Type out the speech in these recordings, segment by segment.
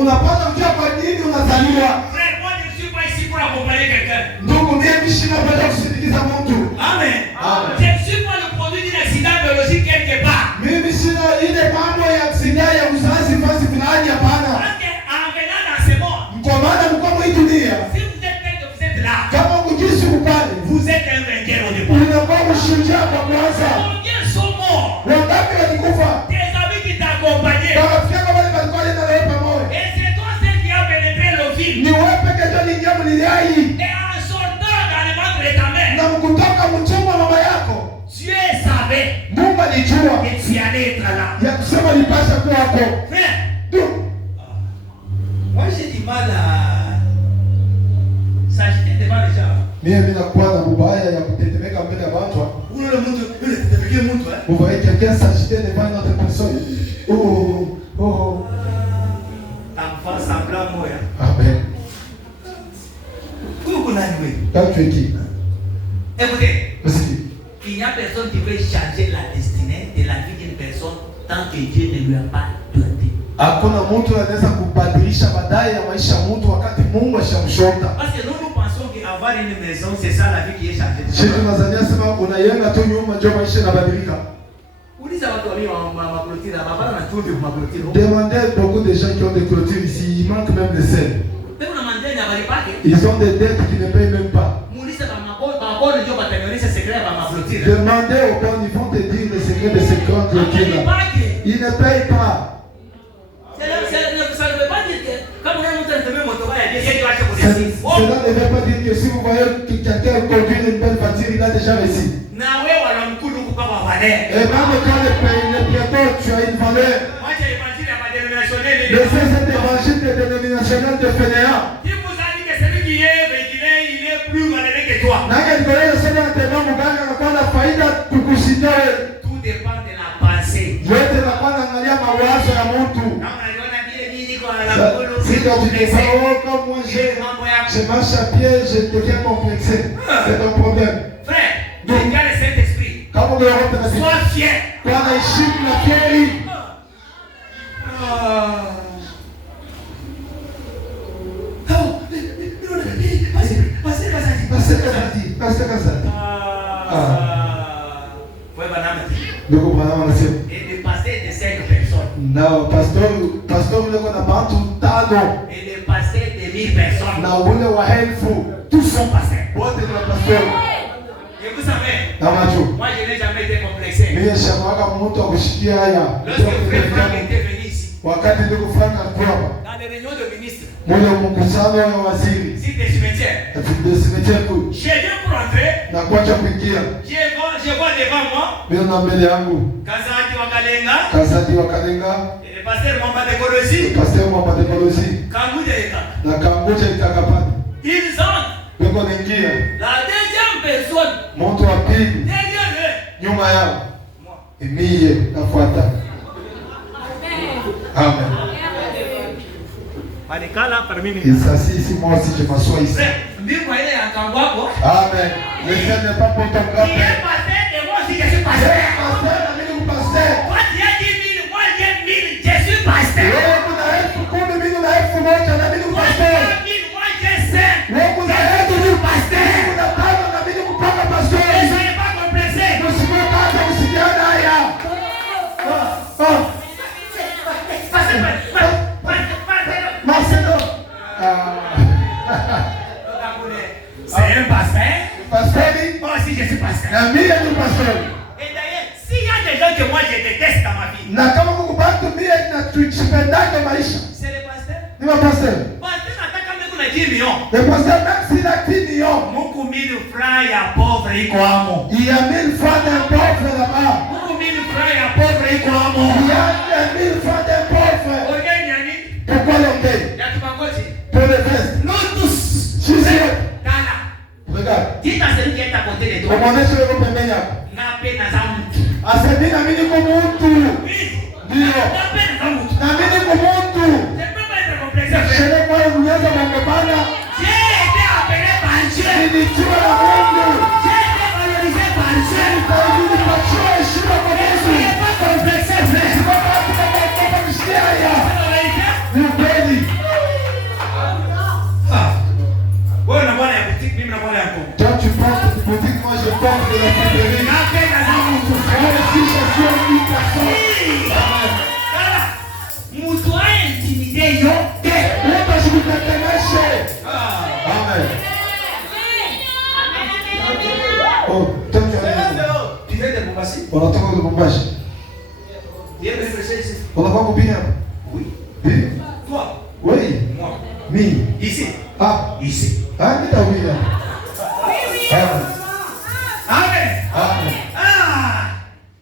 Unapata kujua kwa nini unazaliwa. Frère, moi je ne suis pas ici pour accompagner quelqu'un. Ndugu, mimi sina haja kusindikiza mtu. Amen. Je ne suis pas le produit d'un accident biologique quelque part. Mimi sina ile mambo ya accident ya uzazi fasi fulani, hapana. Parce que en venant dans ce monde, Kwa maana mko hii dunia, si vous êtes tel que vous êtes là, kama ukijisi upale, vous êtes un vainqueur au départ. unakuwa mshujaa kwa kwanza. Combien sont morts? Wangapi walikufa? Tes amis qui t'accompagnaient. Marafiki wale walikuwa na wewe pamoja. Et c'est toi seul qui a pénétré le film. Ni wewe pekee ndio uliingia mliliai. Et en sortant dans le ventre de ta mère, Na mkutoka mtumbo wa mama yako. Dieu savait Mungu alijua que tu allais être là. ya kusema nipasha kuwa hapo. Frère, Ndio. moi j'ai du mal à s'agiter devant les gens. Mimi nakuwa na mubaya ya kutetemeka mbele ya watu. Ule mtu, ule tetemeke mtu eh. Vous voyez quelqu'un s'agiter devant une autre personne. Oh, oh. Enfant semblant moya. Amen. Où vous n'avez vu? Quand tu es qui? Écoutez, Aussi. il n'y a personne qui peut changer la destinée de la vie d'une personne tant que Dieu ne lui a pas donné. Hakuna mtu anaweza kubadilisha baadaye ya maisha mtu wakati Mungu ashamshota. Parce que nous pensons qu'avoir une maison, c'est ça la vie qui est changée. Sisi tunazania sema unayenga tu nyuma ndio maisha yanabadilika. Uliza watu walio maklotira, mabana na chumvi kwa maklotira. Demandez beaucoup de gens qui ont des clôtures ici, il manque même de sel. Tena unamwambia nyabali. Ils ont des dettes qui ne payent même pas. Muulize mabona ndio batanyonisha secret ya maklotira. Demandez aux gens, ils vont te dire le secret de ces grandes clôtures là. Ils ne payent pas. Ça ne veut pas dire que comme on a monté un moto, Cela ne veut pas dire que si vous voyez que quelqu'un conduit une belle voiture, il a déjà réussi. Et même quand le piéton, tu as une valeur. Mais c'est cet évangile de dénominationnel de fainéant. Tout dépend de la pensée. Si quand tu dis oh, comme moi je marche à pied, je deviens complexé. C'est ton problème. Frère, donc il y a le Saint-Esprit. Sois fier. Et de passer de 5 personnes. Non, pastor yule kuna bantu tano. Et de passer de 1000 personnes. Na ule wa elfu. Tous sont passés. Wote ni pastor. Et vous savez, moi je n'ai jamais été complexé. Mimi shamwaga mtu akushikia haya. Lorsque frère Franck était venu ici, Wakati ndugu Frank alikuwa hapa. dans les réunions de ministres, Mule mkusano wa waziri. si des cimetières, Tudesimechia ku. je viens pour entrer, Na kuacha kuingia. je vois devant moi, Mimi na mbele yangu. Kazati Wakalenga, Kazati wa Kalenga. et le pasteur Mwamba de Kolosi, Pasteur wa Madekolosi. Kangu de Eka. Na Kambucha itakapata. Ils entrent. Beko naingia. La deuxième personne, Mtu wa pili derrière nyuma yao. moi. Emiye nafuata. Amen. Manikala parmi nous. Il s'assit ici, moi aussi je m'assois ici. Frère, mbingu ile ya Kangwako, Amen. Le ciel n'est pas pour ton qui grand-père. est passé et moi aussi je suis passé. Pasteur, na mimi ni pasteur. Toi tu as 10 000, moi j'ai 1000, je suis pasteur. Wewe kuna elfu kumi, mimi na elfu moja na mimi ni Toi tu pasteur. as 1000, moi j'ai 5. Wewe kuna elfu ni pasteur. Kuna tano na mimi ni Ne pasteur. soyez pas complexés. Msikie kwanza msikiana haya. Marcelo. C'est un pasteur. Pasteur. Moi aussi je suis pasteur. Na mimi ni pasteur. Et d'ailleurs, s'il y a des gens que moi je déteste dans ma vie, Na kama kukubaki mimi na tuchipendake maisha. c'est les pasteurs. Ni pasteur. Pasteur nataka mimi kuna 10 millions. Le pasteur même s'il a 10 millions. Mungu 1000 francs ya pauvre iko amo. Il y a 1000 francs d'un pauvre là-bas. Mungu 1000 francs ya pauvre iko amo. Il y a 1000 francs d'un pauvre. Ogeni yani? Pourquoi l'ongé? Ya tupangoti. Pour les vestes. Nous tous. Jésus. Dana. Regarde. Dis à celui qui est à côté de toi. Comment est-ce que vous pouvez dire? Na pena za mtu. Asemi na mimi ni mtu. Ndio. Na pena za mtu. Na mimi ni mtu. Je peux pas être complexé. Shele kwa unaweza kumbana. J'ai été appelé par Dieu. Nilitiwa na Mungu. J'ai été valorisé par Dieu. Kwa ajili ya kuchua heshima kwa Yesu. Ne soyez pas complexé, frère. Kwa sababu tunataka kusikia haya. C'est la vérité. Ni kweli. Unakuwa kuhubiri hapa? Oui. Eh? Toi. Oui. Moi. Mimi. Ici. Ah, Ici. nitahubiri hapa. Amen. Amen.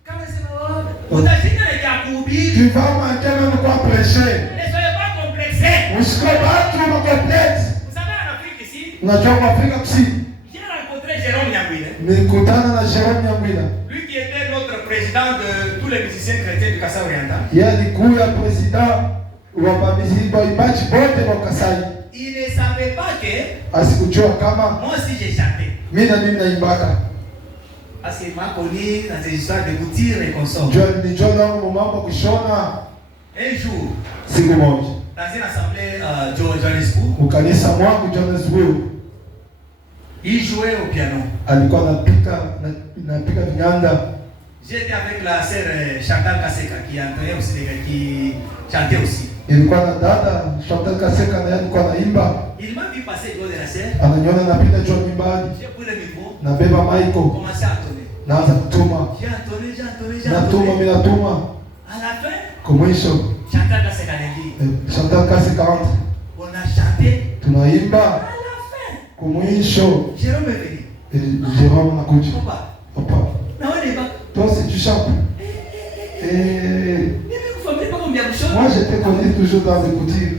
Kama sema utashinda na kuhubiri. Tu vas manquer même quoi prêcher. Ne soyez pas complexés. Usikubali tu complexe. Vous savez en Afrique ici, Unajua kwa Afrika Kusini. j'ai rencontré Jérôme Nyambwile. Nilikutana na Jerome Nyambwila. Lui qui était notre président de tous les musiciens chrétiens du Kasai Oriental. Yeye alikuwa president wa muziki wa imbaji bote wa Kasai. Il ne savait pas que Asikujua kama moi aussi j'ai chanté. mimi na mimi naimbaka. Parce qu'il m'a connu dans ces histoires de couture et consorts. Ni jona mambo kushona. Un jour, Siku moja dans une assemblée Johannesburg, ukanisa mwangu Johannesburg, il jouait au piano. alikuwa anapika vinanda. J'étais avec la sœur Chantal Kaseka qui entendait aussi qui chantait aussi. Ilikuwa na dada Chantal Kaseka na alikuwa anaimba. Il m'a vu passer le dos de la sœur. Ananiona napita juu nyumbani. J'ai pris le micro. Nabeba Michael. Commencé à tourner. Naanza kutuma. J'ai entonné. Natuma mimi natuma. À la fin, Kwa mwisho Chantal Kaseka a dit. Chantal Kaseka entre. On a chanté. Tunaimba. À la fin, Kwa mwisho Jérôme est venu. Jérôme anakuja. Papa. Papa. Na wewe pas. Toi si tu chantes. Moi j'étais connu toujours dans les coutures.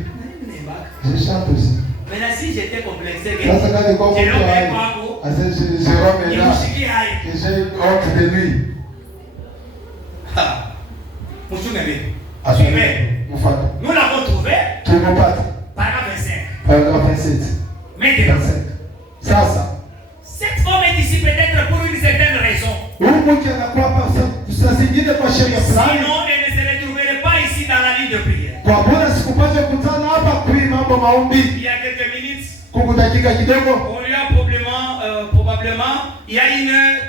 Je chante aussi. Maintenant si j'étais complexé, Sasa kani kwa Jérôme mtu est hai. kwako. Asa Jérôme est là. Nimushikie hai. Et j'ai honte de lui. Mchunge mimi. Asumé. Mufata. Nous l'avons trouvé. Tumepata. Paragraphe 25. Paragraphe 27. Maintenant. 25. Sasa. Cette femme est ici peut-être pour une certaine raison. Huyu mke anakuwa hapa saa zingine kwa sheria fulani. Sinon, elle ne se retrouverait pas ici dans la ligne de prière. Kwa mbona sikupata kukutana hapa kwa mambo maombi? Il y a quelques minutes, Kuku dakika kidogo. on lui a probablement, il y a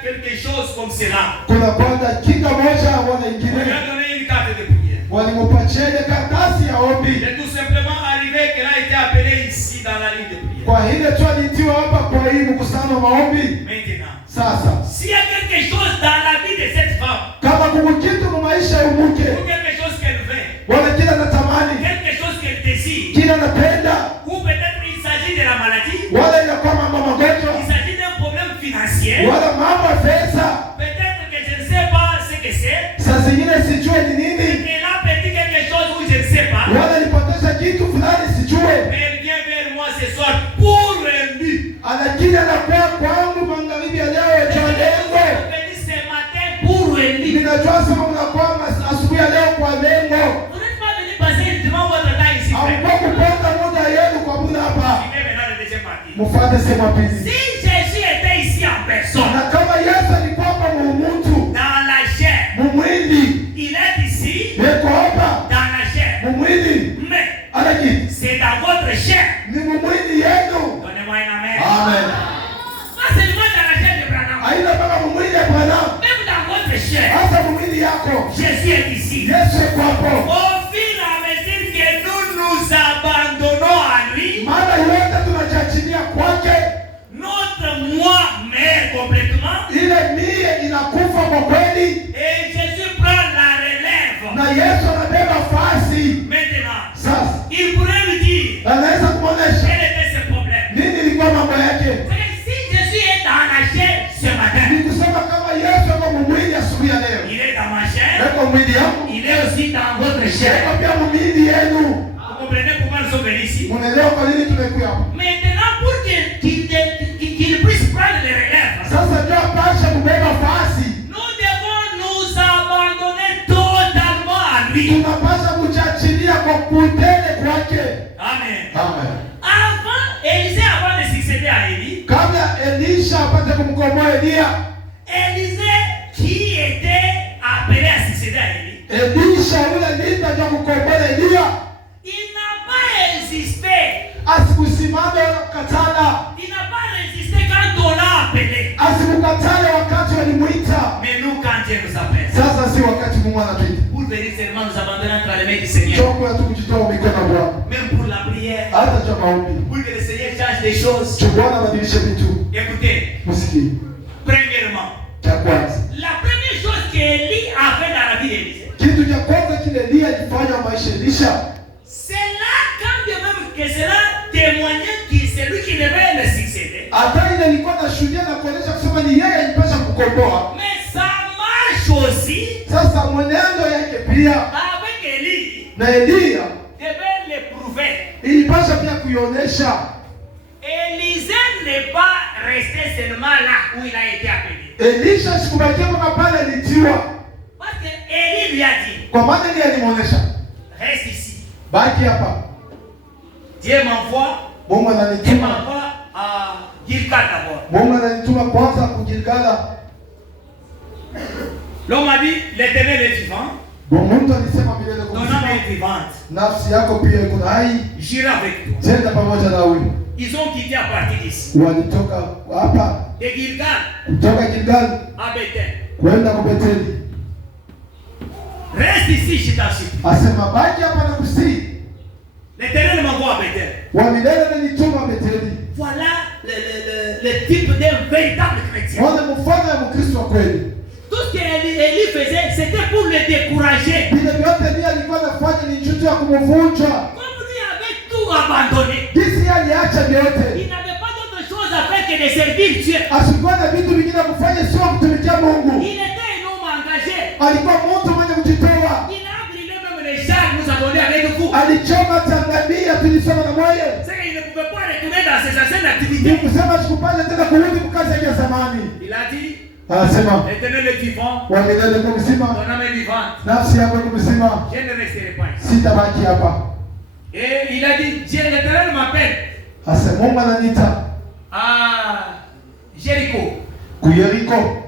quelque chose comme cela. Kuna kwa dakika moja On lui wanaingilia. a donné une carte de prière. Walimpatia ile karatasi ya ombi. Il est tout simplement arrivé qu'elle a été appelée ici dans la ligne de prière. Kwa ile tu alitiwa hapa kwa hii mkusano maombi. Maintenant, Sasa s'il y a quelque chose dans la vie de cette femme, kama kuna kitu kwa maisha ya mke, ou quelque chose qu'elle veut, wala kila anatamani, quelque chose qu'elle désire, kila anapenda, ou peut-être il s'agit de la maladie, wala inakuwa mambo magonjwa, il s'agit d'un problème financier, wala mambo ya pesa. peut-être que je ne sais pas ce que c'est, Saa zingine sijue ni nini, elle a perdu quelque chose ou je ne sais pas, wala nipoteza kitu fulani sijue. mais elle vient vers moi ce soir pour un but. Anakili anakuwa kwangu magharibi ya leo ya lengo. Ce matin pour un but. Ninajua sema mnakuwa asubuhi ya leo kwa lengo. Vous n'êtes pas venu passer justement votre temps ici. Hamkuwa kupenda muda yenu kwa muda hapa. Suivez maintenant la deuxième partie. Mfuate sema pili. Si Jésus était ici en personne, Na kama Yesu alikuwa hapa mtu, dans la chair, mumwili, il est ici, yuko hapa dans la chair, mumwili, mais alaki c'est dans votre chair. ni mumwili yenu. Donnez-moi un amen. Amen. Pas seulement dans la chair de Branham, Aina mpaka mumwili ya Bwana. même dans votre chair, Hasa mumwili yako. Jésus est ici. Yesu yuko hapo. Au fur et à mesure que nous nous abandonnons à lui, Maana yote tunajiachilia kwake, notre moi meurt complètement ile mie inakufa kwa kweli. et Jésus prend la relève. Na Yesu anabeba fasi. Maintenant, Sasa il pourrait lui dire anaweza kuonesha quel était ce problème. nini ilikuwa mambo yake. C'est que si Jésus est dans la chair ce matin, Ni kusema kama Yesu yuko mwili asubuhi ya leo. il est dans ma chair, Yuko mwili yangu. il est aussi dans votre chair. Yuko pia mwili yenu. Vous comprenez pourquoi nous sommes venus ici? Unaelewa kwa nini tumekuja hapa? Maintenant, pour qu'il puisse prendre les relèves, Sasa ndio apasha kubeba fasi. nous devons nous abandonner totalement à lui. Tunapaswa kujiachilia kwa kutele kwake. Amen. Amen. Avant, Élisée, avant de succéder à Élie, Kabla Elisha apate kumkomboa Elia, Élisée qui était appelé à succéder à Élie, Elisha yule ndiye atakuja kukomboa Elia. il n'a pas résisté. Asikusimame wala kukatala. Il n'a pas résisté quand on l'a appelé. Asikukatale wakati walimuita. Mais nous, quand Dieu nous appelle, Sasa si wakati Mungu anatuita. pour venir seulement nous abandonner entre les mains du Seigneur, Choko ya tukujitoa mikono ya Bwana. même pour la prière, Hata cha maombi. pour que le Seigneur change des choses. Bwana abadilishe vitu. Écoutez, Msikie. premièrement, Cha kwanza. la première chose qu'Élie a fait dans la vie d'Élisée, Kitu cha kwanza vile Elia alifanya maisha Elisha. C'est là quand bien même que cela témoignait que c'est lui qui devait le succéder. Hata ile ilikuwa na shuhudia na kuonyesha kusema ni yeye alipaswa kukomboa. Mais ça marche aussi. Sasa mwenendo yake pia avec Élie. Na Elia devait l'éprouver. Ilipaswa pia kuionyesha. Élisée n'est pas resté seulement là où il a été appelé. Elisha sikubakia mpaka pale alitiwa. Parce que Élie lui a dit. Kwa maana Elia alimuonesha. Reste ici. Baki hapa. Dieu m'envoie. Mungu ananituma. Dieu m'envoie à Gilgal d'abord. Mungu ananituma kwanza ku Gilgal. L'homme a dit l'Éternel est vivant. Mungu alisema milele kwa Mungu. Ton âme est vivante. Nafsi yako pia iko hai. J'irai avec toi. Tenda pamoja na wewe. Ils ont quitté à partir d'ici. Walitoka hapa. De Gilgal. Kutoka Gilgal. À Bethel. Kwenda kwa Betheli. Reste ici, je t'en supplie. Asema baki hapa na kusi. L'Éternel m'envoie à Bethel. Wa milele ananituma Betheli. Voilà le type d'un véritable chrétien. Wale mfano ya Mkristo wa kweli. Tout ce qu'Élie faisait, c'était pour le décourager. Bila vyote Elia alikuwa anafanya ni njia ya kumvunja. Comme lui avait tout abandonné. Jinsi aliacha vyote. Il n'avait pas d'autre chose à faire que de servir Dieu. Asikuwa na vitu vingine kufanya sio kutumikia Mungu. Il était un homme engagé. Alikuwa mtu mwenye kujitoa. Il a brûlé même les chars nous avons donné avec vous. Alichoma tangamia tulisoma na moyo. C'est qu'il ne pouvait pas retourner dans ses anciennes activités. Kusema sikupanya tena kurudi mkazi ya zamani. Il a dit anasema l'Éternel est vivant. Wa milele kwa mzima. Ton âme est vivante. Nafsi yako ni mzima. Je ne resterai pas ici. Sitabaki hapa. Et il a dit Dieu l'Éternel m'appelle. Asema Mungu ananiita. Jéricho. Ku Yeriko.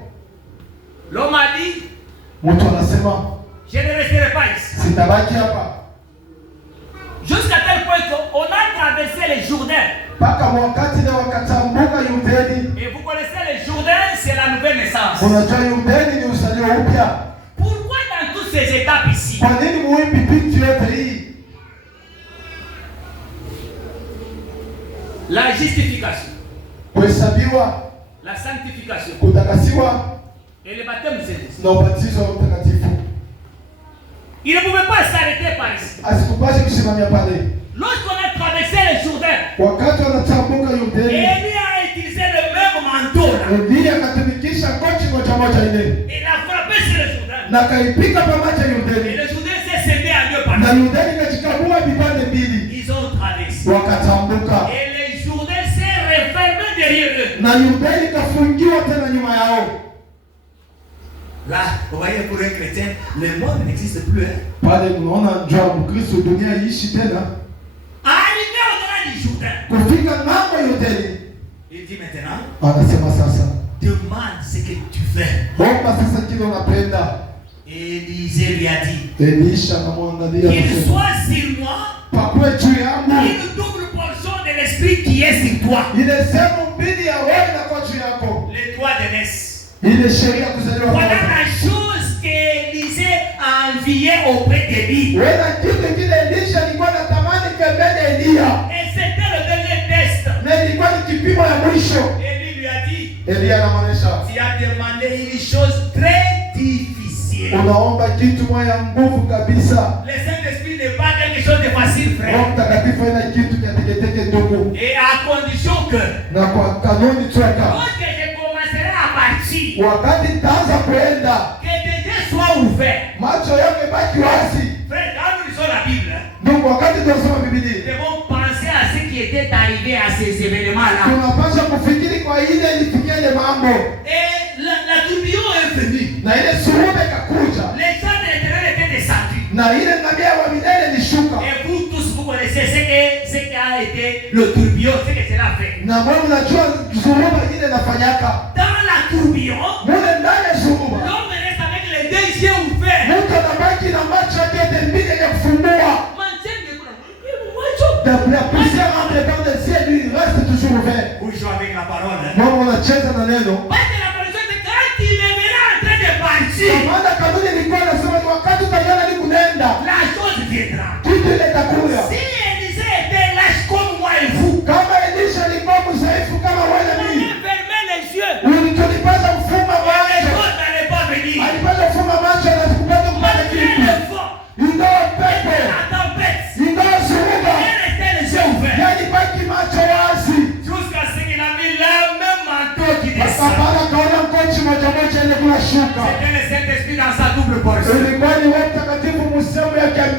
L'homme a dit mtu anasema je ne resterai pas ici. Sitabaki hapa. Jusqu'à tel point qu'on a traversé les Jourdains. Paka wakati na wakatambuka Yordani. Et vous connaissez les Jourdains, c'est la nouvelle naissance. Unajua Yordani ni uzalio upya. Pourquoi dans toutes ces étapes ici? Kwa nini muipi pitu yote hii? La justification. Kuhesabiwa. La sanctification. Kutakasiwa. Et le baptême de Saint-Esprit. Na ubatizo wa mtakatifu. Il ne pouvait pas s'arrêter par ici. Asikupashe kusimamia pale. Lorsqu'on a traversé les Jourdains, wakati wanatambuka Yordani, Élie a utilisé le même manteau là. Elia akatumikisha kochi moja ile. Il a frappé sur le Jourdain. Na kaipika pamoja Et Yordani. le Jourdain s'est scindé en deux parties. Na Yordani kachikamua vipande mbili. Ils ont traversé. Wakatambuka. Et le Jourdain s'est refermé derrière eux. Na Yordani kafungiwa tena nyuma yao. Là, vous voyez, pour un chrétien, le monde n'existe plus. Pale unaona njoo Mkristo dunia iishi tena. Arrivé au-delà du Jourdain. Kufika ng'ambo Yordani. Il dit maintenant, anasema sasa, demande ce que tu fais. Omba sasa kile unapenda. Élisée lui a dit, Elisha anamwangalia qu'il soit sur moi pakwe juu yangu une double portion de l'esprit qui est sur toi. ile sehemu mbili ya wewe na kwa juu yako. Les droits de naissance. Ile sheria kuzaliwa Voilà kwanza. la chose qu'Élisée a enviée auprès de lui. Wewe kitu kile Elisha alikuwa anatamani pembeni ya Elia. Et c'était le dernier test. Na ilikuwa ni kipimo ya mwisho. Élie lui a dit, Elia anamwonyesha, tu as demandé une chose très difficile. unaomba kitu moja nguvu kabisa. Le Saint-Esprit n'est pas quelque chose de facile, frère. Roho Mtakatifu ina kitu cha teketeke ndugu. Et à condition que Na kwa kanuni tu aka. lorsque je commencerai à partir, Wakati nitaanza kuenda, que tes yeux soient ouverts. macho yako baki wazi. Frère, quand nous lisons la Bible, Ndugu, wakati tunasoma Biblia, nous devons penser à ce qui était arrivé à ces événements-là. tunapaswa kufikiri kwa ile ilifikia ile mambo. Et la tourbillon est venue. Na ile suruba ikakuja. Les gens de l'Éternel étaient descendus. Na ile ngamia wa milele ilishuka. Et vous tous, vous connaissez ce qui a été le tourbillon, ce que cela fait. Na wewe unajua suruba ile inafanyaka. Dans la tourbillon, Mule ndani ya suruba. l'homme reste avec les deux yeux ouverts. Mtu anabaki na macho yake mbili ya kufungua. La poussière entre dans les cieux lui reste toujours ouvert. Vous jouez avec la parole. Mama unacheza na neno. Parce que la parole c'est quand il me verra en train de partir, Maana kanuni ilikuwa inasema ni wakati utaiona ni kunenda. la chose viendra. Kitu ile itakuja. Si Élisée était lâche comme moi et vous, Kama Elisha alikuwa mzaifu kama wewe na il mimi. avait fermé les yeux. Tulipata mfuma Et les macho. choses n'allaient pas venir. Alipata mfuma macho na sikupata kupata Malgré kitu. l'effort, Ndio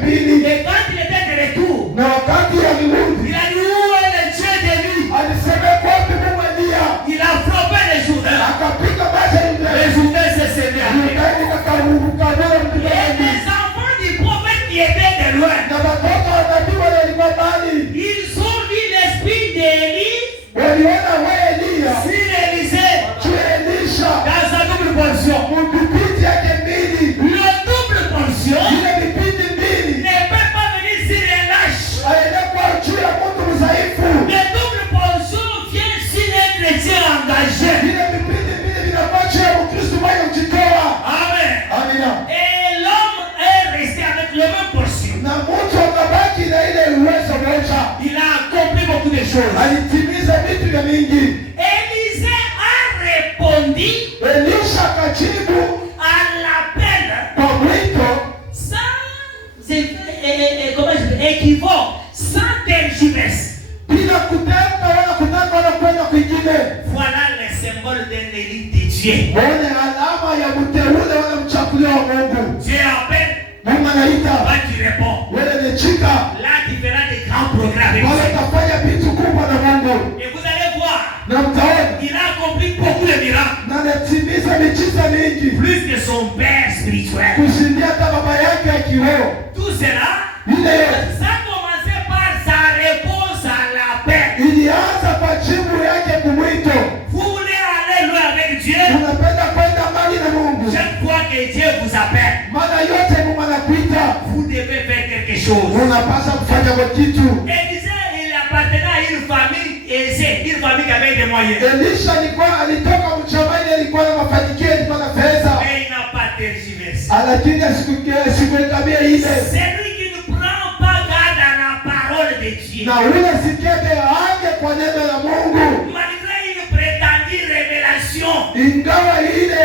pili. Et quand il était de retour, Na wakati alirudi, il a dit où est le Dieu de lui? alisema kwapi Mungu Elia? Il a frappé les jours. Akapiga maji ile. Les jours s'est sémé. Yudaini kakabula Et mtibani. les enfants du prophète qui étaient de loin, Na watoto wa nabii wale walikuwa mbali. ils ont vu l'esprit d'Élie Waliona wewe Elia. sur Élisée Tu Elisha. dans sa double portion. Mvipindi yake mbili. Le double portion Ile vipindi mbili. ne peut pas venir sur un lâche. Aelekwa juu ya mtu mzaifu. Le double portion vient sur un chrétien engagé. Ile vipindi mbili vinakuwa juu ya Mkristo mwenye kujitoa. Amen. Amina. Et l'homme est resté avec le même portion. Na mtu akabaki na ile uwezo moja. Il a accompli beaucoup de choses. Alitimiza vitu vya mingi. Élisée a répondu Elisha akajibu à l'appel kwa mwito comment je dis, équivoque, sans tergiverser. bila kutemka wala kutaka wala kwenda kwingine. Voilà le symbole d'un élite de Dieu. Muone alama ya mteule wala mchaguliwa wa Mungu. Dieu appelle, Mungu anaita. toi tu réponds. Wewe ni chika. Là tu feras des grands progrès avec Wala Dieu. utafanya vitu kubwa na Mungu. Et vous allez voir, Na mtaona. il a accompli beaucoup de miracles. Na anatimiza miujiza mingi. Plus que son père spirituel. Kushindia hata baba yake ya kiroho. Tout cela, Ile yote. ça a commencé par sa réponse à l'appel. Ilianza kwa jibu yake kumwito. Vous voulez aller loin avec Dieu? Unapenda kwenda mbali na Mungu. Chaque fois que Dieu vous appelle, Maana yote Mungu anakuita. vous devez faire quelque chose. Unapaswa kufanya kwa kitu. Élisée, il appartenait à une famille aisée, une famille qui avait des moyens. Elisha alitoka mchamani, alikuwa na mafanikio, alikuwa na pesa. Mais il n'a pas tergiversé. Lakini asikuhekamia ile. Celui qui ne prend pas garde à la parole de Dieu, Na ule sikete aange kwa neno la Mungu. malgré une prétendue révélation, Ingawa ile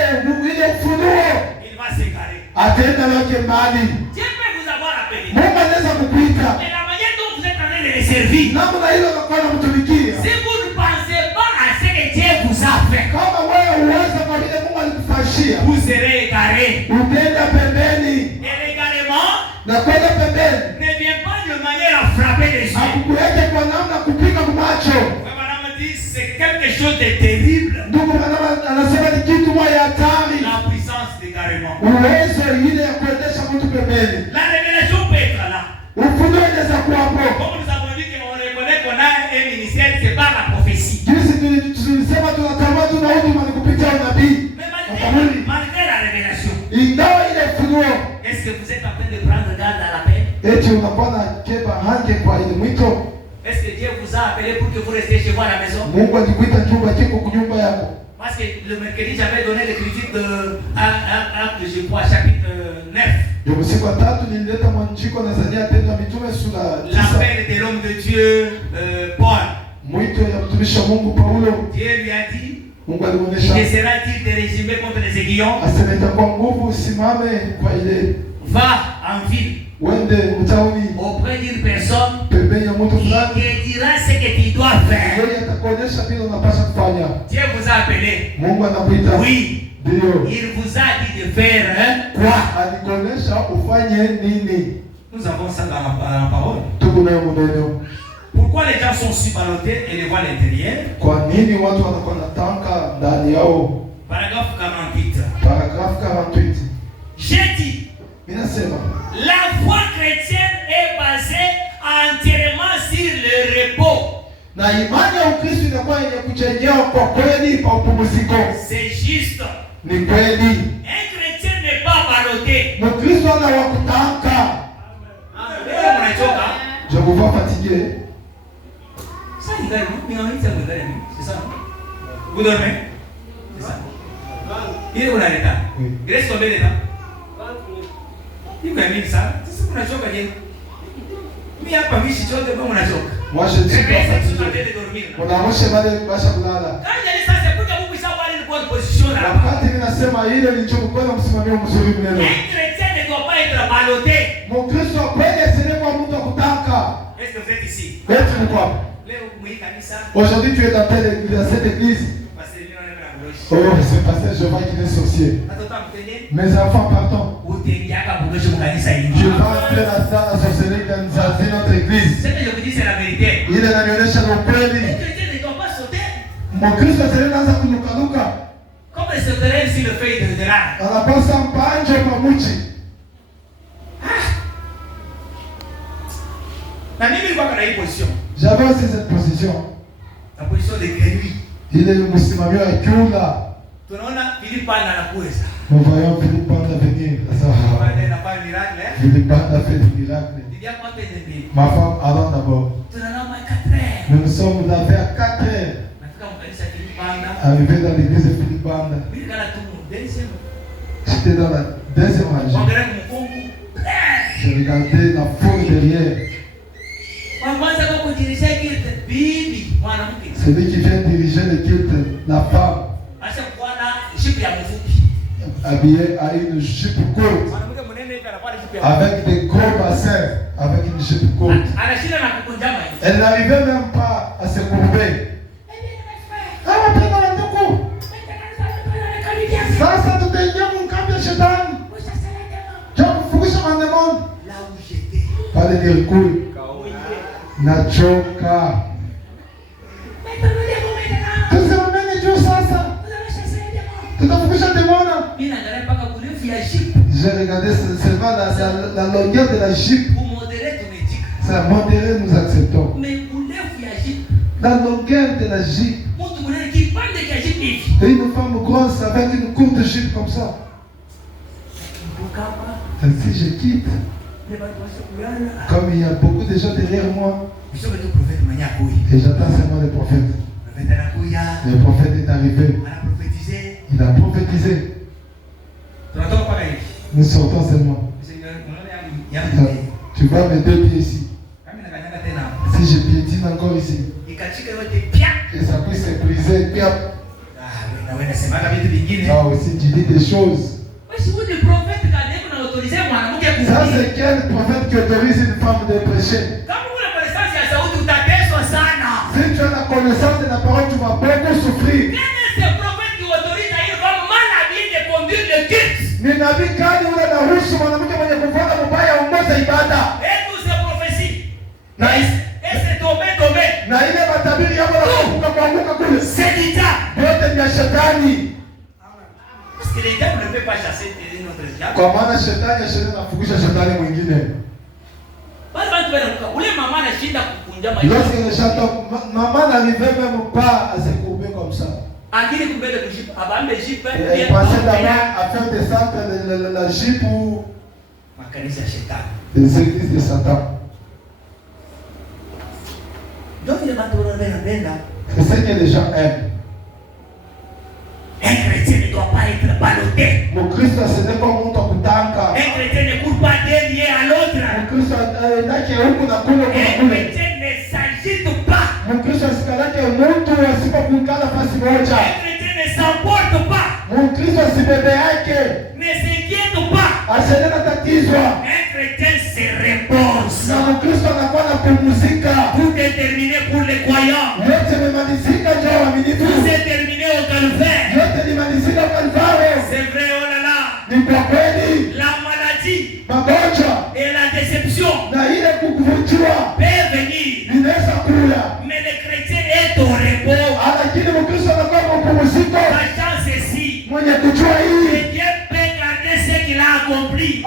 ufunuo il va s'égarer. atenda wake mbali. Dieu peut vous avoir appelé. Mungu anaweza kukuita. Mais la manière dont vous êtes en train de le servir, Namna hilo unakuwa unamtumikia. si vous ne pensez pas à ce que Dieu vous a fait, Kama wewe uweza kwa vile Mungu alikufanyia, vous serez égaré. utenda pembeni Et l'égarement na kwenda pembeni. ne vient pas de manière à frapper les yeux. Akukuweke kwa namna kupiga macho. Madame dit c'est quelque chose de terrible. Ndugu anasema ni kitu moja hatari. La puissance d'égarement. Uwezo ile ya kuendesha mtu pembeni. La révélation peut être là. Ufunuo inaweza kuwapo. Comme nous avons dit qu'on reconnaît qu'on a un ministère, c'est pas la prophétie. Jinsi tulisema tunatambua tuna huduma ni kupitia unabii. Mais malgré la révélation, Ingawa ile ufunuo, est-ce que vous êtes en train de prendre garde à l'appel? eti unakuwa na keba hange kwa ile mwito. Est-ce que Dieu vous a appelé pour que vous restiez chez vous à la maison? Mungu alikuita chumba kiko kunyumba yako. Parce que le mercredi, j'avais donné l'écriture de Actes, je crois, chapitre 9. Ndio siku ya tatu nilileta mwanjiko na Zania tena mitume sura 9. L'appel de l'homme de Dieu, Paul. Mwito ya mtumishi wa Mungu Paulo. Dieu lui a dit, Mungu alimuonesha. que sera-t-il de régimer contre les aiguillons? Asema itakuwa nguvu usimame kwa ile. Va en ville. Wende mtaoni. Auprès d'une personne Pembeni ya mtu qui fulani. te dira ce que tu dois faire. Yeye atakuonesha vile unapaswa kufanya. Dieu vous a appelé. Mungu anakuita. Oui. Ndio. Il vous a dit de faire quoi? Alikuonesha ufanye nini? Nous avons ça dans la parole. Tuko nayo maneno. Pourquoi les gens sont si ballottés et les voient à l'intérieur? Kwa nini watu wanakuwa na tanka ndani yao? Paragraphe 48. Paragraphe 48. J'ai dit, Inasema la foi chrétienne est basée entièrement sur le repos. na imani ya Ukristo inakuwa yenye kujengewa kwa kweli pa upumziko. C'est juste. Ni kweli. Un chrétien n'est pas ballotté. Mkristo ana wa kutamka. Je vous vois fatigué. Ça, c'est ça. Vous dormez? C'est ça. Il est où l'état? Oui. Il reste combien d'état? Il m'a mis ça. C'est ça qu'on a choqué. Mais il n'y a pas mis si tu as de bon, on a choqué. Moi je dis pas fatigué. On a moshe bale basha kulala. Quand il dit ça, c'est pour que vous puissiez avoir une bonne position là. Wakati ninasema ile ni chombo kwa msimamio mzuri mneno. Un chrétien ne doit pas être ballotté. Mkristo kweli asiye kwa mtu kutamka. Est-ce que vous êtes ici? Eti ni kwa. Aujourd'hui tu es dans cette église. Oh, c'est pasteur Jehovah qui est sorcier. Mes enfants, partons. Utaingiaka budoshi mkanisa hili. Je vais entrer dans la sorcellerie dans notre église. Sasa je vous dis c'est la vérité. Ile inanionyesha ukweli. Les chrétiens ne doivent pas sauter. Mkristo anaanza kunukanuka. Comme les sauterelles sur le feuille de l'âne. Anaposa mpanjo pamuchi. Na mimi nilikuwa kana hii position. J'avais aussi cette position. La position de Grenouille. Ile ni msimamio wa kiunga. Tunaona Philippe anakuweza. Nous voyons Philippe venir. Philippe a fait des miracles. Ma femme avant d'abord. Nous nous sommes levés à 4 heures. Arrivé dans l'église de Philippe Banda. J'étais dans la deuxième rangée. Je regardais la foule derrière. Celui qui vient diriger le culte, la femme, habillée à une jupe courte, avec des gros bassins, avec une jupe courte. Elle n'arrivait même pas à se courber. Sasa tutaingia mkambi ya shetani. Kufundisha mandemoni. Pale nilikuwa nachoka. Tusimameni juu sasa. Tutafundisha demona. J'ai regardé seulement la longueur de la jupe. Ça modéré, nous acceptons. La longueur de la jupe. Et une femme grosse avec une courte jupe comme ça. Si je quitte, comme il y a beaucoup de gens derrière moi, et j'attends seulement le prophète. Le prophète est arrivé. Il a prophétisé. Nous sortons seulement. Tu vas mes 2 pieds ici. Si je piétine encore ici, et ça peut se briser. Ah aussi, tu dis des choses. Ça, c'est quel prophète qui autorise une femme de prêcher? Si tu as la connaissance de la parole, tu vas beaucoup souffrir. Ni nabii gani ule anaruhusu mwanamke mwenye kufuata mbaya aongoze ibada? Na ile matabiri yako na kuanguka kule. Yote ni ya shetani. Kwa maana shetani anafukusha shetani mwingine. Lorsque le château, maman n'arrivait même pas à se courber comme ça. Elle passait d'abord à faire descendre la jupe pour les églises de Satan. C'est ce que les gens aiment. Un chrétien ne doit pas être ballotté. Mon Christ, ce n'est pas mon takutanka. Un chrétien ne court pas d'un lieu à l'autre. Mon Christ, un chrétien ne s'agite pas. Mon Christ, un chrétien ne s'emporte pas. Mon Christ, ne s'inquiète pas. Un chrétien se repose. Tout est terminé pour les croyants. Tout est terminé au calvaire. C'est vrai, oh là là. La maladie et la déception peuvent venir. Mais le chrétien est au repos. Sachant ceci, que Dieu peut garder ce qu'il a accompli. Et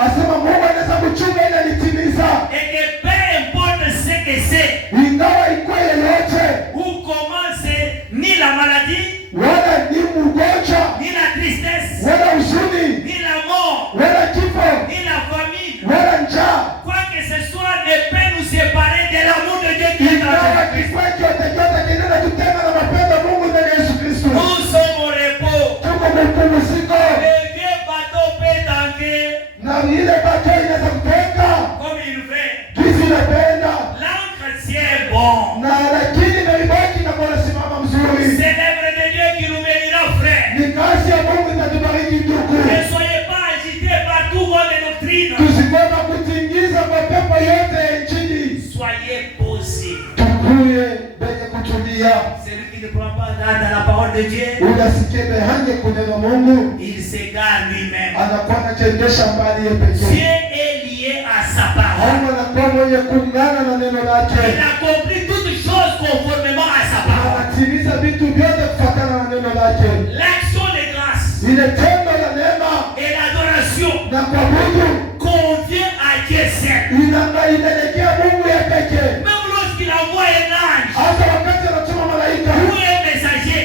que peu importe ce que c'est, où commence ni la maladie, ni la tristesse, ni la mort, ni la famine, quoi que ce soit ne peut nous séparer de l'amour de Dieu qui est en Christ. Nous sommes au repos. Le vieux bateau peut tanker comme il veut. L'encre c'est bon. C'est l'œuvre de Dieu qui nous bénira, frère. Ne soyez pas agités par tout vos doctrines. Soyez posés. Celui qui ne prend pas dans la parole de Dieu, il s'égare lui-même. Dieu est lié à sa parole. Il accomplit toutes choses conformément à sa parole. L'action de grâce et l'adoration convient à Dieu seul. Même lorsqu'il envoie un ange ou un messager,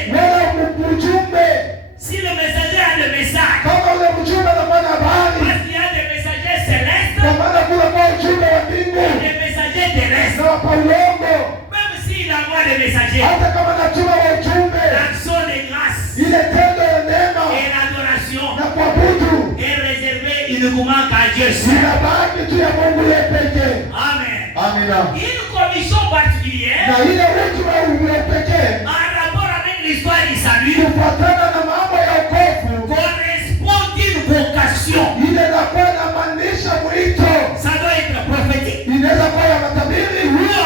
si le messager a le message, parce qu'il y a des messagers célestes et des messagers terrestres, même s'il envoie des messagers, l'action de grâce et l'adoration est réservée uniquement à Dieu seul. Amen. Une commission particulière en rapport avec l'histoire du salut correspond d'une vocation. Ça doit être prophétique ou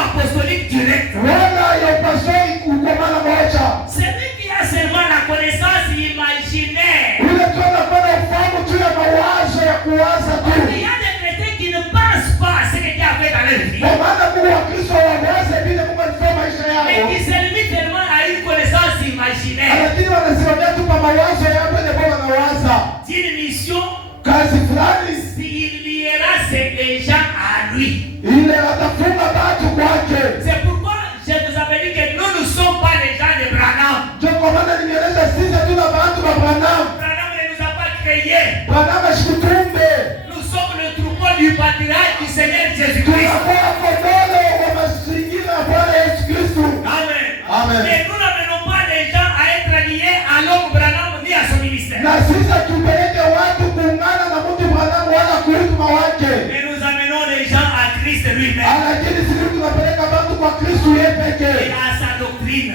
apostolique direct. Celui qui a seulement la connaissance imaginaire. Il y a des chrétiens qui ne pensent pas à ce que Dieu a fait dans leur vie, mais qui se limitent seulement à une connaissance imaginaire d'une mission. S'il liera ses gens à lui. C'est pourquoi je vous avais dit que nous ne sommes pas les gens de Branham. Branham ne nous a pas créés. Nous sommes le troupeau du patriarche du Seigneur Jésus-Christ. Amen. Et nous n'amenons pas les gens à être liés à l'homme Branham ni à son ministère. Mais nous amenons les gens à Christ lui-même et à sa doctrine.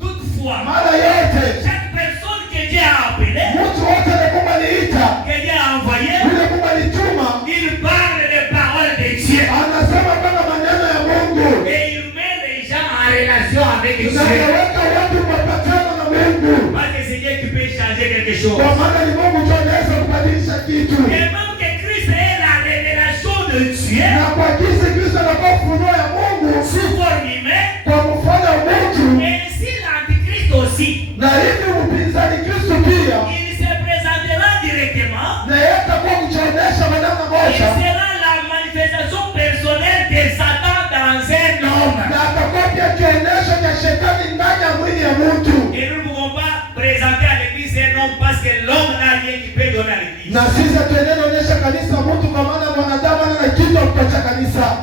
Toutefois, chaque personne que Dieu a appelée, que Dieu a envoyé, il parle les paroles de Dieu et il met les gens en relation avec Dieu. Parce que c'est Dieu qui peut changer quelque chose. Et même que Christ est la révélation de Dieu sous forme humaine, et ainsi l'Antichrist aussi. Il se présentera directement. Il sera la manifestation personnelle de Satan dans un homme. Et nous ne pouvons pas présenter à l'église un homme parce que l'homme n'a rien qui peut donner à l'église.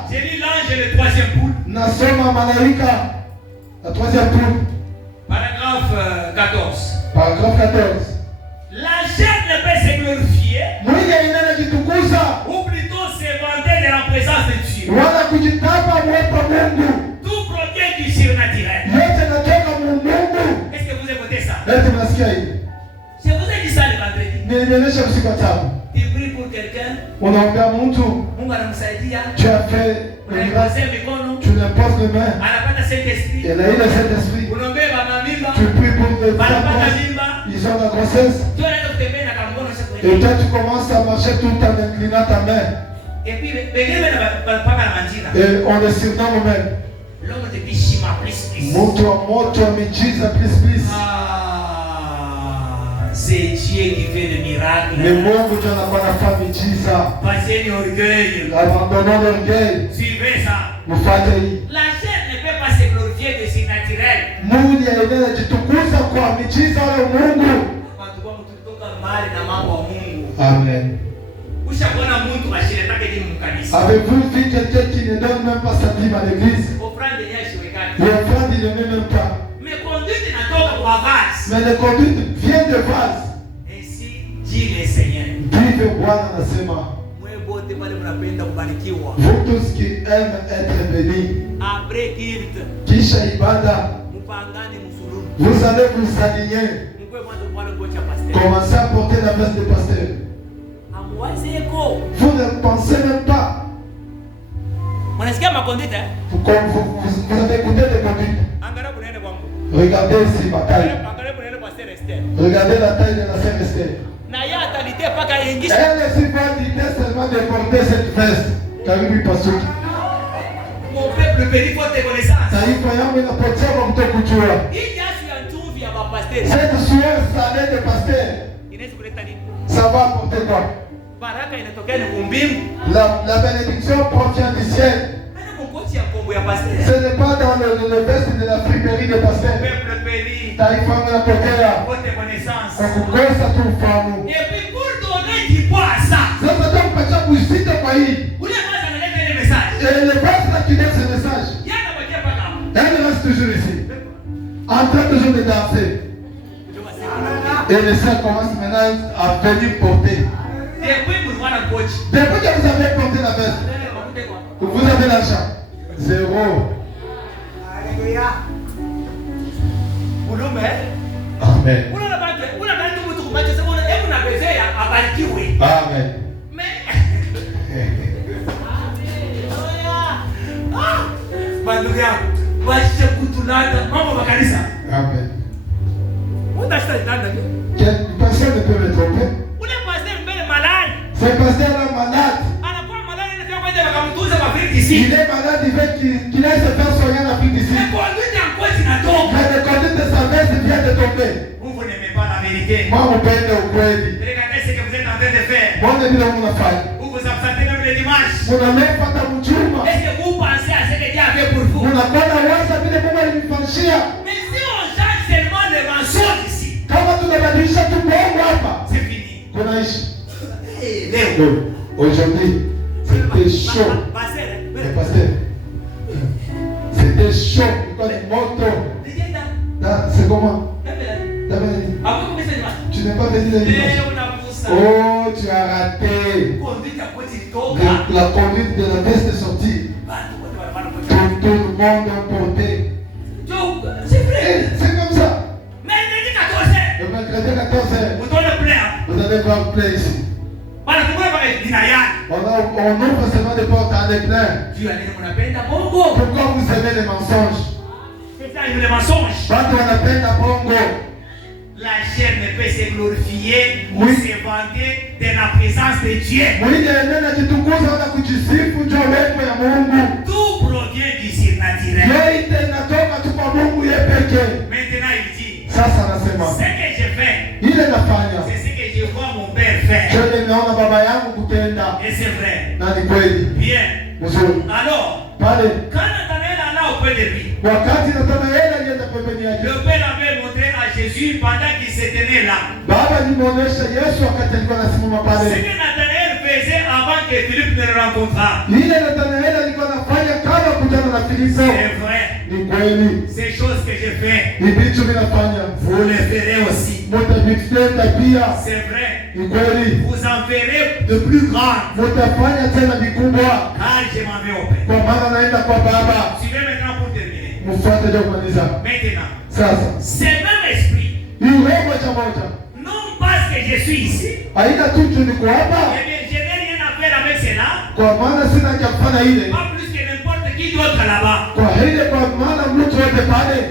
J'ai lu l'ange et le troisième poule. Paragraphe 14. La chair ne peut se glorifier ou plutôt se vanter de la présence de Dieu. Tout provient du surnaturel. Est-ce que vous écoutez ça? Je vous ai dit ça le vendredi. Tu pries pour quelqu'un, Mungu anamsaidia, tu unaiposea mikono, tu l'imposes les mains, anapata Saint-Esprit, elle a eu le Saint-Esprit, unaombea mama mimba, tu pries pour les wanapata mimba, ils ont la grossesse, tu unaanza kutembea na kamkono sasa. et toi tu commences à marcher tout en inclinant ta main, et puis wengine wanapaka na majina, et on les surnomme même l'homme de Bishima plus. moto miujiza plus. C'est Dieu qui fait le miracle. Le Mungu ndio anafanya miujiza. Passez l'orgueil. Abandonnons l'orgueil. Suivez ça. Mfuate hii. La chair ne peut pas se glorifier de ce naturel. Mungu anaendelea kujitukuza kwa miujiza ya Mungu. Watu wa kutoka mbali na mambo ya Mungu. Amen. Ushaona mtu ashiretake dini mkanisa. Avez-vous vu quelqu'un qui ne donne même pas sa dîme à l'église? Offrande yeshi wekani. L'offrande il ne met même pas. Mais conduite inatoka kwa vase. Mais la conduite vient de vase. Ainsi dit le Seigneur. Vive Bwana anasema. Vous tous qui aiment être bénis. Après Kirt. Kisha ibada. Vous allez vous aligner. Commencez à porter la veste de pasteur. Vous ne pensez même pas. Vous Unasikia makonduite? Vous avez écouté des conduites. Regardez ici ma taille. Regardez la taille de la sœur Esther. Elle est si validée seulement de porter cette veste. Karibu pasuki. Mon peuple béni pour tes connaissances. Taifa yangu inapotea kwa kutokujua. Cette sueur salée de pasteur. Ça va apporter quoi? La bénédiction provient du ciel. Ce n'est pas dans le veste de la friperie de pasteur. Taifa yangu inapotea kwa kukosa tu ufahamu. Sasa ndio mpacha kuisita kwa hii. Et le pasteur qui donne ce message, elle reste toujours ici, en train toujours de danser. Et le ciel commence maintenant à venir porter. Depuis que vous avez porté la veste, vous avez l'argent. Zéro. Amen. Amen. Bandugu yangu, wache kutulanda mambo makanisa. Amen. Unashita nani? Quel pasteur ne peut me tromper? Ule pasteur mbele malade. C'est pasteur là malade. Anakuwa malade ndio kwa nini wakamtunza kwa Afrika ici. Il est malade, il veut qu'il aille se faire soigner en Afrique ici. Mais pour lui en quoi tu n'attends? Mais le conduite de sa veste vient de tomber. Vous n'aimez pas la vérité. Moi, mon père est au kweli. Regardez ce que vous êtes en train de faire. Moi, on est bien mon affaire. Vous vous absentez même le dimanche. Mon ami, pas ta mouchouma. Est-ce que vous pensez à ce que Dieu a fait pour vous? Mon apana wasa vile Mungu alinifanyia. Mais si on change seulement les mensonges ici. Kama tunabadilisha tu bongo hapa. C'est fini. Kunaishi. Aujourd'hui, c'était chaud. Pasteur. C'était chaud. Quand les motos. C'est comment? Tu n'es pas venu le dimanche. Oh, tu as raté. La conduite de la veste est sortie. Tout le monde a porté. C'est vrai. C'est comme ça. Le mercredi 14h. Vous allez voir plein ici. On ouvre seulement des portes en les pleins. Pourquoi vous aimez les mensonges? Les mensonges. La chair ne peut se glorifier ou se vanter de la présence de Dieu. Tout provient du surnaturel. Maintenant il dit, ce que je fais, c'est ce que je vois mon père faire. Et c'est vrai. Bien. Alors, quand Nathanaël alla auprès de lui, le père avait montré à Jésus pendant qu'il se tenait là. Ce que Nathanaël faisait avant que Philippe ne le rencontrât. C'est vrai. Ces choses que je fais, vous les ferez aussi. C'est vrai. Vous en ferez de plus grands. Car je m'en vais au Père. Suivez maintenant pour terminer. Maintenant, ce même esprit, non parce que je suis ici, je n'ai rien à faire avec cela, pas plus que n'importe qui d'autre là-bas.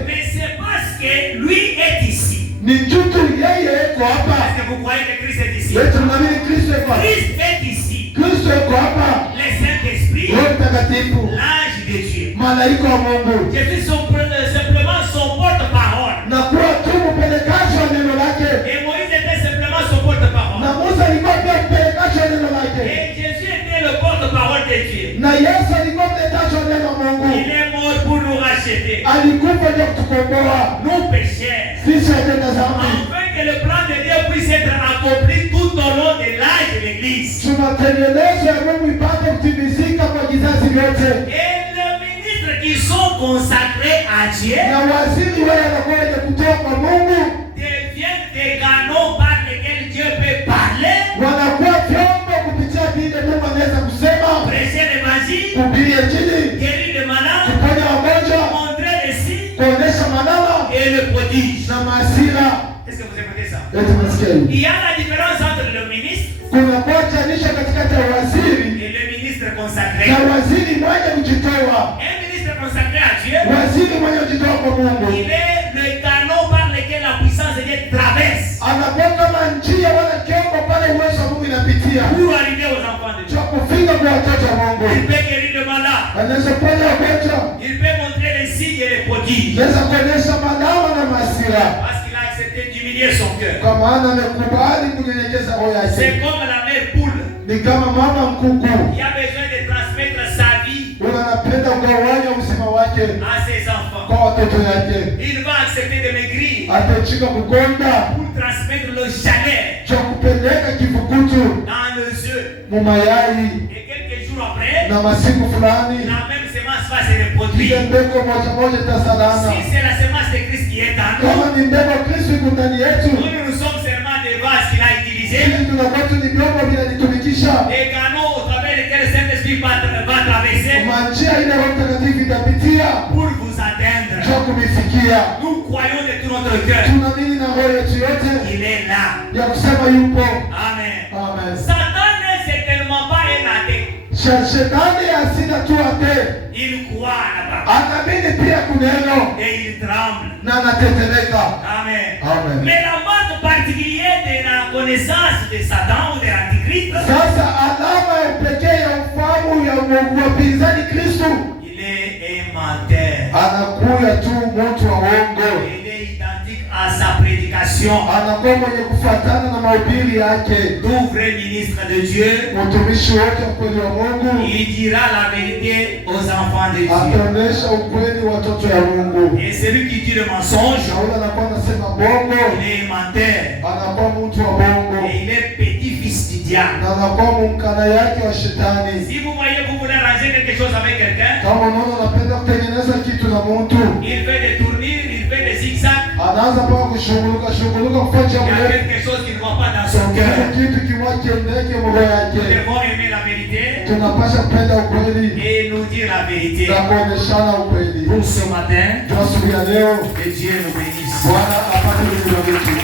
Mais c'est parce que lui est ici. Est-ce que vous croyez que Christ est ici? Christ est ici. Le Saint-Esprit, l'ange de Dieu. Je suis simplement son porte-parole. Et Moïse était simplement son porte-parole. Et Jésus était le porte-parole de Dieu. Il est mort pour nous racheter. Nous pécheurs. Afin que le plan de Dieu puisse être accompli tout au long de l'âge de l'Église. Et les ministres qui sont consacrés à Dieu deviennent des canaux par lesquels Dieu peut parler, prêcher l'évangile, guérir les malades, montrer les signes et le prodige. Est-ce que vous écoutez ça? Il y a la différence entre le ministre et le ministre consacré. Un ministre consacré à Dieu. Waziri mwenye kujitoa kwa Mungu. Il est le canal par lequel la puissance de Dieu traverse. Anakuwa kama njia wala kiombo pale uwezo wa Mungu inapitia. Pour arriver aux enfants de Dieu. Kufika kwa watoto wa Mungu. Il peut guérir de malades. Anaweza ponya wagonjwa. Il peut montrer les signes et les prodiges. Anaweza kuonyesha madawa na masira. Parce qu'il a accepté d'humilier son cœur. Kwa maana amekubali kunyenyekeza roho yake. C'est comme la mère poule. Ni kama mama mkuku. Il a besoin de transmettre sa vie. Anapenda kugawanya uzima wake à ses enfants. Kwa watoto yake. Il va accepter de maigrir. Atachika kukonda. Pour transmettre le chaleur. Cha kupeleka kifukutu. Dans le œuf. Mumayai. Et quelques jours après. Na masiku fulani. La même semence va se reproduire. Mbegu moja itasalana. Si c'est la semence de Christ qui est en nous. Kama ni mbegu Kristo iko ndani yetu. Nous sommes seulement des vases qu'il a utilisés. Sisi tunakuwa ni vyombo vinatumikisha. Des canaux au travers lesquels le Saint-Esprit va traverser. Njia ile Roho Mtakatifu itapitia. Pour vous atteindre. Kwa kumifikia. Nous croyons de tout notre cœur. Tunaamini na roho yetu yote. Il est là. Ya kusema yupo. Amen. Amen. Satan n'est certainement pas un athée. Shetani asina tu ate. Il croit là-bas. Anaamini pia kuneno. Et il tremble. Na anatetemeka. Amen. Amen. Mais la marque particulière de la connaissance de Satan ou de l'Antichrist. Sasa alama ya pekee ya ufahamu ya mpinzani Kristo. Il est un menteur. Anakuwa tu mtu wa uongo. Il est identique à sa prédication. Anakuwa mwenye kufuatana na mahubiri yake. Tout vrai ministre de Dieu. Mtumishi wote kweli wa Mungu. Il dira la vérité aux enfants de Dieu. Ataonesha ukweli watoto ya Mungu. Et celui qui dit le mensonge. Yule anakuwa anasema bongo. Il est menteur. Anakuwa mtu wa bongo. Et il est petit-fils du diable. Na anakuwa mkana yake wa shetani. Si vous voyez vous voulez arranger quelque chose avec quelqu'un. Kama unaona unapenda kutengeneza kitu na mtu. Il fait des tournures, il fait des zigzags. Anaanza paka kushughulikia kufanya Il y a quelque chose qui ne va pas dans son cœur. Kitu kimwache ndege moyo yake. Nous devons aimer la vérité. Tunapaswa kupenda ukweli. Et nous dire la vérité. Na kuoneshana ukweli. Pour ce matin, Tunasubiria leo. que Dieu nous bénisse. Bwana apate kubariki.